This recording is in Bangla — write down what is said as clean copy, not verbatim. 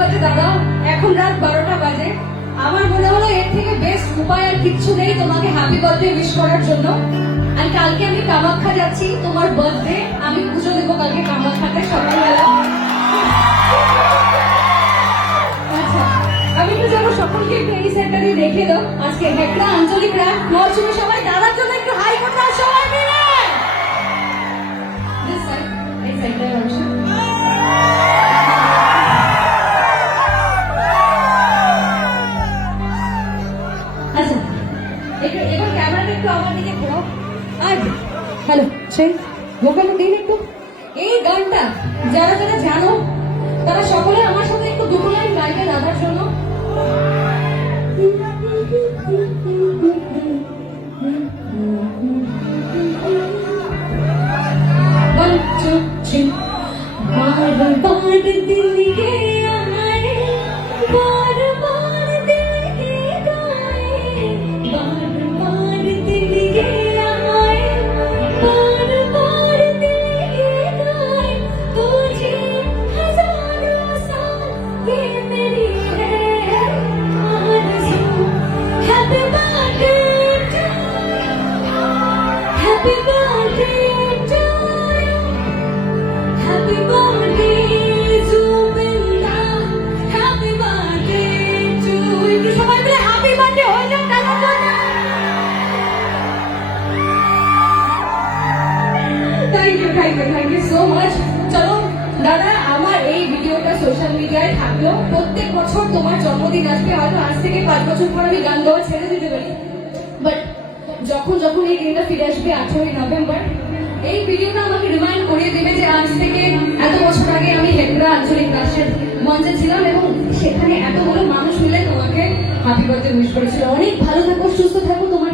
বাজে দাদা, এখন রাত 12টা বাজে। আমার মনে হলো এর থেকে বেস্ট উপায় আর কিচ্ছু নেই তোমাকে হ্যাপি বার্থডে উইশ করার জন্য। আর কালকে আমি কামাখ্যা যাচ্ছি, তোমার বার্থডে, আমি পুজো দেবো কালকে কামাখ্যাতে সকালবেলা। আচ্ছা, আমি তো যাবো, সকলকে একটু এই সেটটা দিয়ে দেখে দাও। আজকে হেকড়া আঞ্চলিকরা মরশুমে সবাই দাদার জন্য একটু হাই করতে আর সবাই মিলে This side, এই সাইডটায় অবশ্য। আচ্ছা, এবার ক্যামেরাটা একটু আমার দিকে ঘোরাও। আর হ্যালো, সেই ভোকালটা দিন একটু। এই গানটা যারা যারা জানো তারা সকলে আমার সাথে একটু দুটো লাইন গাইবে দাদার জন্য। One, two, three. बार बार दिल के आए, बार बार दिल के गाए, बार बार दिल के आए, बार बार दिल के गाए, तुझे हजारों साल ये मेरी है आरज़ू। Happy birthday to you, happy birthday to you, happy birthday Zubinda, happy birthday to you। একটু সবাই মিলে happy birthday হয়ে যাক দাদার জন্য। Thank you so much। চলো দাদা, আমার এই ভিডিওটা সোশ্যাল মিডিয়ায় থাকলো। প্রত্যেক বছর তোমার জন্মদিন আসবে, হয়তো আজ থেকে 5 বছর পর আমি গান গাওয়া ছেড়ে দিতে পারি, বাট যখন যখন এই দিনটা ফিরে আসবে 18ই নভেম্বর, এই ভিডিওটা আমাকে রিমাইন্ড করিয়ে দেবে যে আজ থেকে এত বছর আগে আমি হেকড়া আঞ্চলিক রাষ্ট্রের মঞ্চে ছিলাম এবং সেখানে এতগুলো মানুষ মিলে তোমাকে হ্যাপি বার্থডে উইশ করেছিল। অনেক ভালো থাকো, সুস্থ থাকো, তোমার